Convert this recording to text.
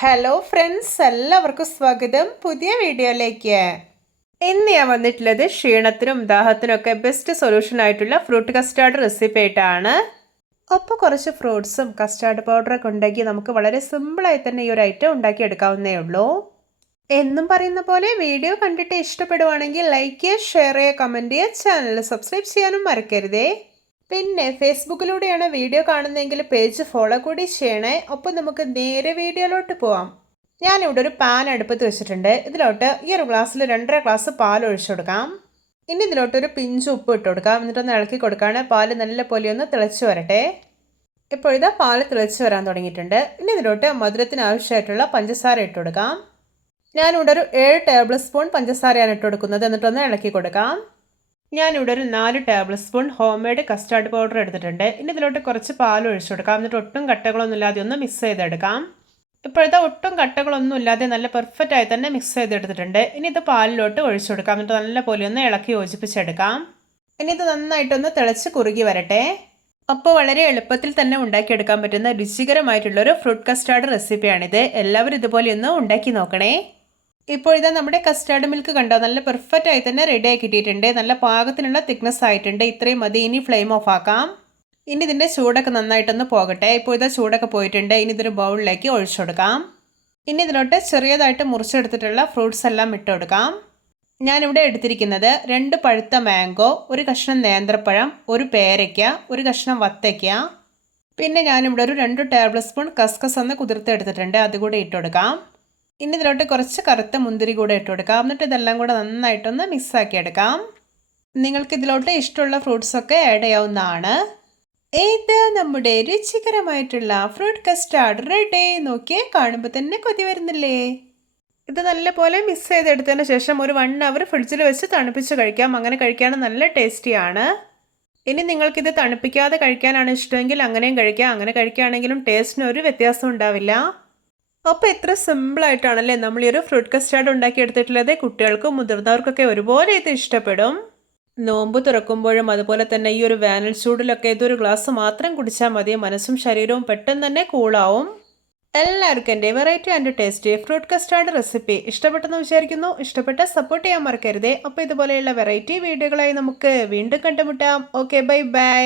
Hello friends, എല്ലാവർക്കും സ്വാഗതം പുതിയ വീഡിയോയിലേക്ക്. ഇന്ന് ഞാൻ വന്നിട്ടുള്ളത് ക്ഷീണത്തിനും ദാഹത്തിനും ഒക്കെ ബെസ്റ്റ് സൊല്യൂഷൻ ആയിട്ടുള്ള ഫ്രൂട്ട് കസ്റ്റാർഡ് റെസിപ്പി ആയിട്ടാണ്. ഒപ്പം കുറച്ച് ഫ്രൂട്ട്സും കസ്റ്റാർഡ് പൗഡറൊക്കെ ഉണ്ടെങ്കിൽ നമുക്ക് വളരെ സിമ്പിളായി തന്നെ ഈ ഒരു ഐറ്റം ഉണ്ടാക്കിയെടുക്കാവുന്നേ ഉള്ളൂ. എന്നും പറയുന്ന പോലെ വീഡിയോ കണ്ടിട്ട് ഇഷ്ടപ്പെടുവാണെങ്കിൽ ലൈക്ക് ചെയ്യുക, ഷെയർ ചെയ്യുക, കമൻറ്റ് ചെയ്യുക, ചാനൽ സബ്സ്ക്രൈബ് ചെയ്യാനും മറക്കരുതേ. പിന്നെ ഫേസ്ബുക്കിലൂടെയാണ് വീഡിയോ കാണുന്നതെങ്കിൽ പേജ് ഫോളോ കൂടി ചെയ്യണേ. ഒപ്പം നമുക്ക് നേരെ വീഡിയോയിലോട്ട് പോവാം. ഞാനിവിടെ ഒരു പാൻ അടുപ്പത്ത് വെച്ചിട്ടുണ്ട്. ഇതിലോട്ട് ഈ ഒരു ഗ്ലാസ്സിൽ 2.5 ഗ്ലാസ് പാൽ ഒഴിച്ചു കൊടുക്കാം. ഇനി ഇതിലോട്ട് ഒരു പിഞ്ച് ഉപ്പ് ഇട്ട് കൊടുക്കാം. എന്നിട്ടൊന്ന് ഇളക്കി കൊടുക്കുകയാണ്. പാല് നല്ല പോലെ ഒന്ന് തിളച്ച് വരട്ടെ. ഇപ്പോൾ ഇതാ പാല് തിളച്ച് വരാൻ തുടങ്ങിയിട്ടുണ്ട്. ഇനി ഇതിലോട്ട് മധുരത്തിന് ആവശ്യമായിട്ടുള്ള പഞ്ചസാര ഇട്ട് കൊടുക്കാം. ഞാനിവിടെ ഒരു 7 ടേബിൾ സ്പൂൺ പഞ്ചസാരയാണ് ഇട്ട് കൊടുക്കുന്നത്. എന്നിട്ടൊന്ന് ഇളക്കി കൊടുക്കാം. ഞാനിവിടെ ഒരു 4 table spoon home made custard powder എടുത്തിട്ടുണ്ട്. ഇനി ഇതിലോട്ട് കുറച്ച് പാൽ ഒഴിച്ചു കൊടുക്കാം. എന്നിട്ട് ഒട്ടും കട്ടകളൊന്നും ഇല്ലാതെ ഒന്ന് മിക്സ് ചെയ്തെടുക്കാം. ഇപ്പോഴത്തെ ഒട്ടും കട്ടകളൊന്നും ഇല്ലാതെ നല്ല പെർഫെക്റ്റ് ആയി തന്നെ മിക്സ് ചെയ്തെടുത്തിട്ടുണ്ട്. ഇനി ഇത് പാലിലോട്ട് ഒഴിച്ചു കൊടുക്കാം. എന്നിട്ട് നല്ല പോലെ ഒന്ന് ഇളക്കി യോജിപ്പിച്ചെടുക്കാം. ഇനി ഇത് നന്നായിട്ടൊന്ന് തിളച്ച് കുറുകി വരട്ടെ. അപ്പോൾ വളരെ എളുപ്പത്തിൽ തന്നെ ഉണ്ടാക്കിയെടുക്കാൻ പറ്റുന്ന രുചികരമായിട്ടുള്ളൊരു ഫ്രൂട്ട് കസ്റ്റാർഡ് റെസിപ്പിയാണിത്. എല്ലാവരും ഇതുപോലെ ഒന്ന് ഉണ്ടാക്കി നോക്കണേ. ഇപ്പോൾ ഇതാ നമ്മുടെ കസ്റ്റാർഡ് മിൽക്ക് കണ്ടോ, നല്ല പെർഫെക്റ്റ് ആയി തന്നെ റെഡി ആക്കി കിട്ടിയിട്ടുണ്ട്. നല്ല പാകത്തിനുള്ള തിക്നെസ് ആയിട്ടുണ്ട്. ഇത്രയും മതി. ഇനി ഫ്ലെയിം ഓഫ് ആക്കാം. ഇനി ഇതിൻ്റെ ചൂടൊക്കെ നന്നായിട്ടൊന്ന് പോകട്ടെ. ഇപ്പോൾ ഇതാ ചൂടൊക്കെ പോയിട്ടുണ്ട്. ഇനി ഇതൊരു ബൗളിലേക്ക് ഒഴിച്ചു കൊടുക്കാം. ഇനി ഇതിലോട്ട് ചെറിയതായിട്ട് മുറിച്ചെടുത്തിട്ടുള്ള ഫ്രൂട്ട്സ് എല്ലാം ഇട്ട് കൊടുക്കാം. ഞാനിവിടെ എടുത്തിരിക്കുന്നത് 2 പഴുത്ത മാംഗോ, ഒരു കഷ്ണം നേന്ത്രപ്പഴം, ഒരു പേരയ്ക്ക, ഒരു കഷ്ണം വത്തയ്ക്ക, പിന്നെ ഞാനിവിടെ ഒരു 2 ടേബിൾ സ്പൂൺ കസ്കസ് ഒന്ന് കുതിർത്തെടുത്തിട്ടുണ്ട്. അതുകൂടെ ഇട്ട് കൊടുക്കാം. ഇനി ഇതിലോട്ട് കുറച്ച് കറുത്ത മുന്തിരി കൂടെ ഇട്ട് കൊടുക്കാം. എന്നിട്ട് ഇതെല്ലാം കൂടെ നന്നായിട്ടൊന്ന് മിക്സാക്കി എടുക്കാം. നിങ്ങൾക്ക് ഇതിലോട്ട് ഇഷ്ടമുള്ള ഫ്രൂട്ട്സൊക്കെ ആഡ് ചെയ്യാവുന്നതാണ്. ഇത് നമ്മുടെ രുചികരമായിട്ടുള്ള ഫ്രൂട്ട് കസ്റ്റാർഡ് റെഡി. നോക്കിയേ, കാണുമ്പോൾ തന്നെ കൊതി വരുന്നില്ലേ? ഇത് നല്ലപോലെ മിക്സ് ചെയ്തെടുത്തതിന് ശേഷം ഒരു 1 അവർ ഫ്രിഡ്ജിൽ വെച്ച് തണുപ്പിച്ച് കഴിക്കാം. അങ്ങനെ കഴിക്കാനും നല്ല ടേസ്റ്റിയാണ്. ഇനി നിങ്ങൾക്കിത് തണുപ്പിക്കാതെ കഴിക്കാനാണ് ഇഷ്ടമെങ്കിൽ അങ്ങനെയും കഴിക്കാം. അങ്ങനെ കഴിക്കുകയാണെങ്കിലും ടേസ്റ്റിന് ഒരു വ്യത്യാസം ഉണ്ടാവില്ല. അപ്പോൾ എത്ര സിമ്പിളായിട്ടാണല്ലേ നമ്മൾ ഈ ഒരു ഫ്രൂട്ട് കസ്റ്റാർഡ് ഉണ്ടാക്കിയെടുത്തിട്ടുള്ളത്. കുട്ടികൾക്കും മുതിർന്നവർക്കൊക്കെ ഒരുപോലെ ഇത് ഇഷ്ടപ്പെടും. നോമ്പ് തുറക്കുമ്പോഴും അതുപോലെ തന്നെ ഈ ഒരു വേനൽ ചൂടിലൊക്കെ ഇതൊരു ഗ്ലാസ് മാത്രം കുടിച്ചാൽ മതി. മനസ്സും ശരീരവും പെട്ടെന്ന് തന്നെ കൂളാവും. എല്ലാവർക്കും എൻ്റെ variety and tasty fruit custard recipe ഇഷ്ടപ്പെട്ടെന്ന് വിചാരിക്കുന്നു. ഇഷ്ടപ്പെട്ട സപ്പോർട്ട് ചെയ്യാൻ മറക്കരുതേ. അപ്പോൾ ഇതുപോലെയുള്ള വെറൈറ്റി വീഡിയോകളായി നമുക്ക് വീണ്ടും കണ്ടുമുട്ടാം. Okay, bye bye.